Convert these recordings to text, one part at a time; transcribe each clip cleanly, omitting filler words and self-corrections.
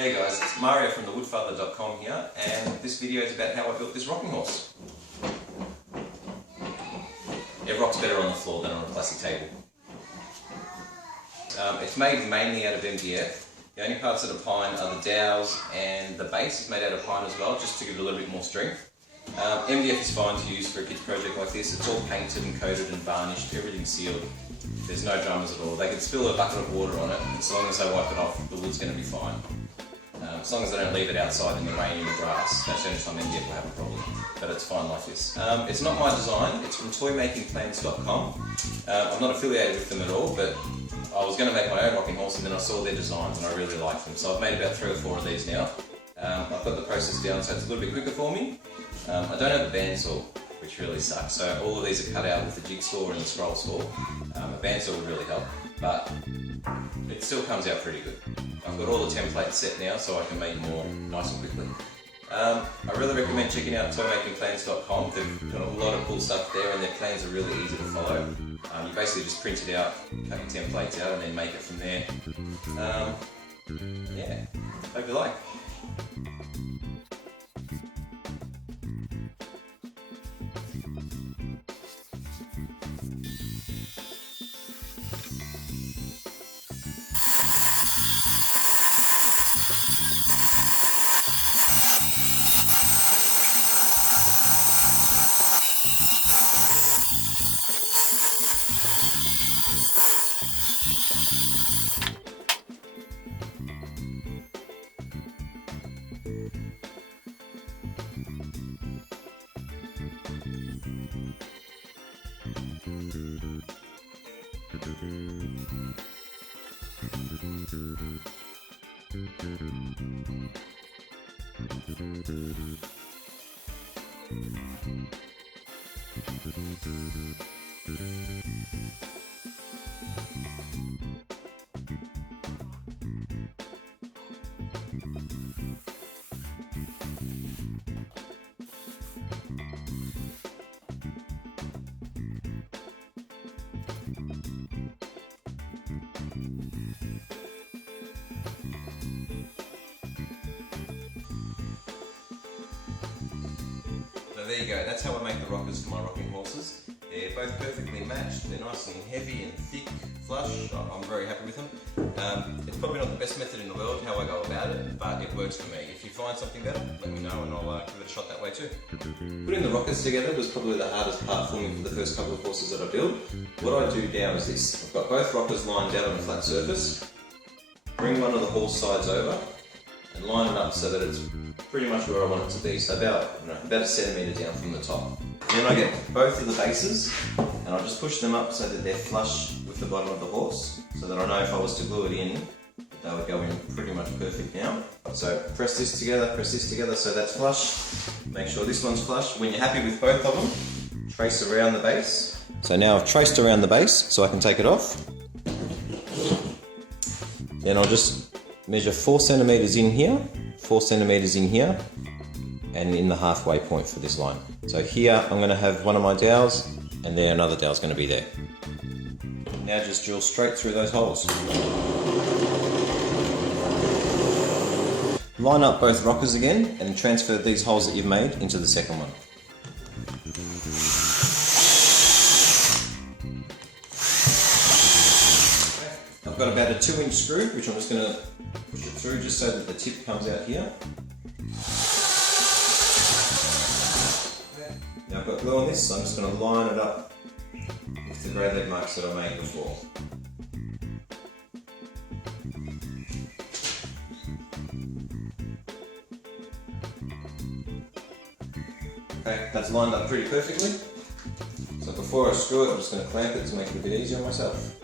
Hey guys, it's Mario from TheWoodfather.com here, and this video is about how I built this rocking horse. It rocks better on the floor than on a plastic table. It's made mainly out of MDF. The only parts that are pine are the dowels, and the base is made out of pine as well, just to give it a little bit more strength. MDF is fine to use for a kids project like this. It's all painted and coated and varnished, everything's sealed. There's no dramas at all. They can spill a bucket of water on it, and as long as they wipe it off, the wood's going to be fine. As long as they don't leave it outside in the rain in the grass, that's the only time MDF will have a problem. But it's fine like this. It's not my design, it's from toymakingplans.com. I'm not affiliated with them at all, but I was going to make my own rocking horse and then I saw their designs and I really liked them. So I've made about 3 or 4 of these now. I've got the process down so it's a little bit quicker for me. I don't have a bandsaw, which really sucks. So all of these are cut out with the jigsaw and the scroll saw. A bandsaw would really help, but it still comes out pretty good. I've got all the templates set now so I can make more nice and quickly. I really recommend checking out toymakingplans.com. They've got a lot of cool stuff there and their plans are really easy to follow. You basically just print it out, cut your templates out and then make it from there. Yeah, hope you like. So there you go, that's how I make the rockers for my rocking horses. They're both perfectly matched, they're nice and heavy and thick, flush. I'm very happy with them. It's probably not the best method in the world how I go about it, but it works for me. If you find something better, let me know and I'll give it a shot that way too. Putting the rockers together was probably the hardest part for me for the first couple of horses that I build. What I do now is this. I've got both rockers lined out on a flat surface, bring one of the horse sides over and line it up so that it's pretty much where I want it to be, so about a centimetre down from the top. Then I get both of the bases and I'll just push them up so that they're flush with the bottom of the horse, so that I know if I was to glue it in, they would go in pretty much perfect now. So press this together so that's flush. Make sure this one's flush. When you're happy with both of them, trace around the base. So now I've traced around the base so I can take it off. Then I'll just measure 4 centimetres in here, 4 centimetres in here, and in the halfway point for this line. So here I'm going to have one of my dowels, and there another dowel's going to be there. Now just drill straight through those holes. Line up both rockers again, and then transfer these holes that you've made into the second one. I've got about a 2-inch screw, which I'm just going to push it through just so that the tip comes out here. Now I've got glue on this, so I'm just going to line it up with the grey leg marks that I made before. Okay, that's lined up pretty perfectly. So before I screw it, I'm just going to clamp it to make it a bit easier on myself.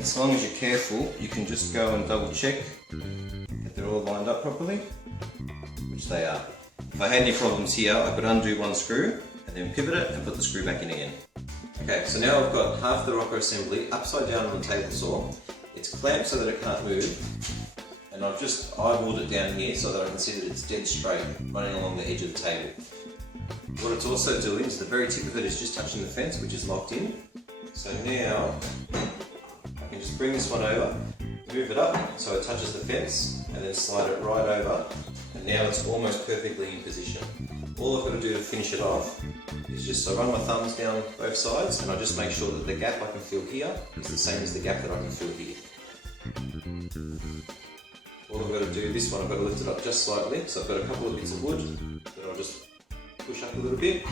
As long as you're careful, you can just go and double check that they're all lined up properly, which they are. If I had any problems here, I could undo one screw and then pivot it and put the screw back in again. Okay, so now I've got half the rocker assembly upside down on the table saw. It's clamped so that it can't move, and I've just eyeballed it down here so that I can see that it's dead straight, running along the edge of the table. What it's also doing is the very tip of it is just touching the fence, which is locked in. So now I can just bring this one over, move it up so it touches the fence, and then slide it right over, and now it's almost perfectly in position. All I've got to do to finish it off is just I run my thumbs down both sides, and I just make sure that the gap I can feel here is the same as the gap that I can feel here. All I've got to do, this one I've got to lift it up just slightly, so I've got a couple of bits of wood that I'll just push up a little bit,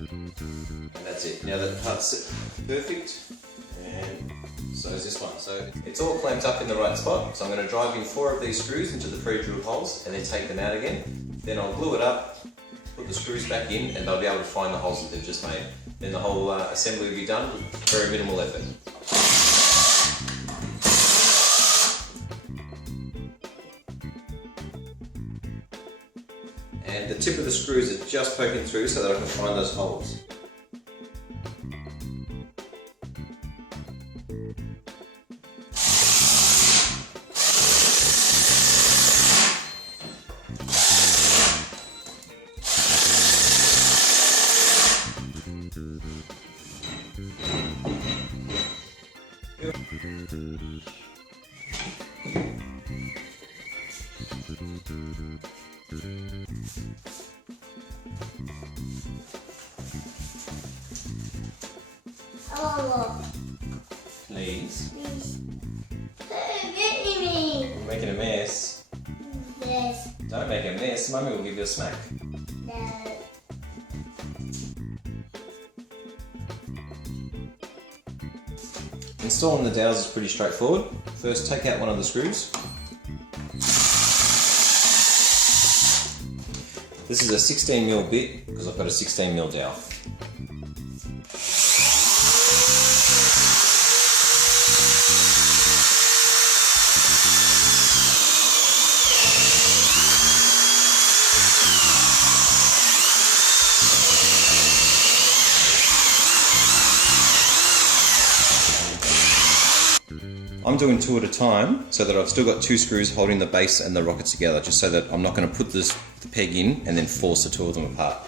and that's it. Now that part's perfect, and so is this one. So it's all clamped up in the right spot, so I'm going to drive in 4 of these screws into the pre-drilled holes and then take them out again. Then I'll glue it up, put the screws back in, and they'll be able to find the holes that they've just made. Then the whole assembly will be done with very minimal effort. And the tip of the screws is just poking through so that I can find those holes. Please. You're making a mess. Yes. Don't make a mess, Mummy will give you a smack. No. Installing the dowels is pretty straightforward. First, take out one of the screws. This is a 16mm bit because I've got a 16mm dowel. I'm doing 2 at a time so that I've still got 2 screws holding the base and the rocket together, just so that I'm not going to put the peg in and then force the 2 of them apart.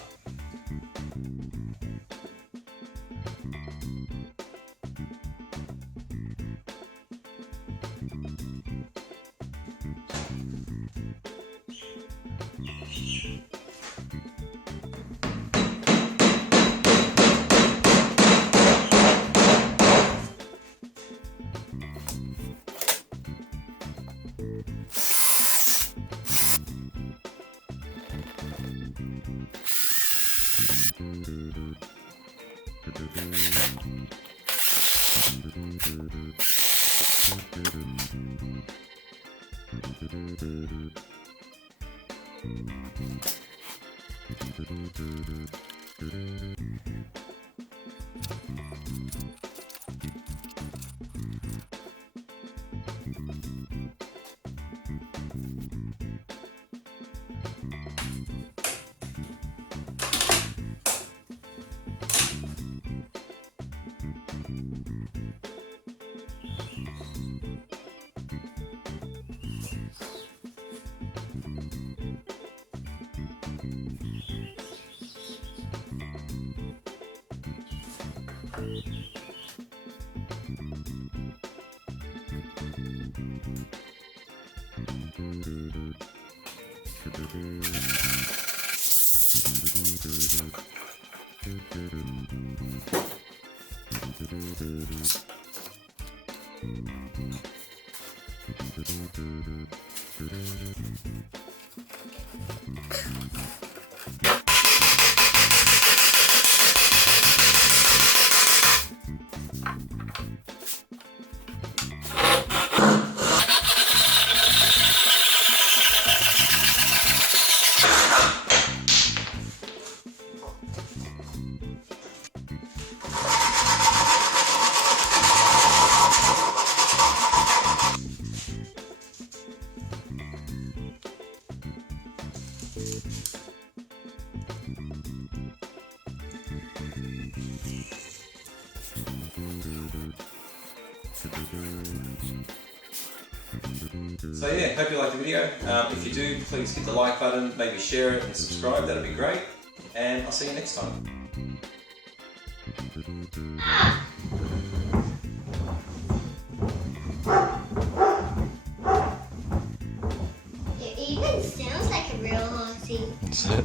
So yeah, hope you liked the video. If you do, please hit the like button, maybe share it and subscribe, that'd be great. And I'll see you next time. It even sounds like a real horsey. That's it.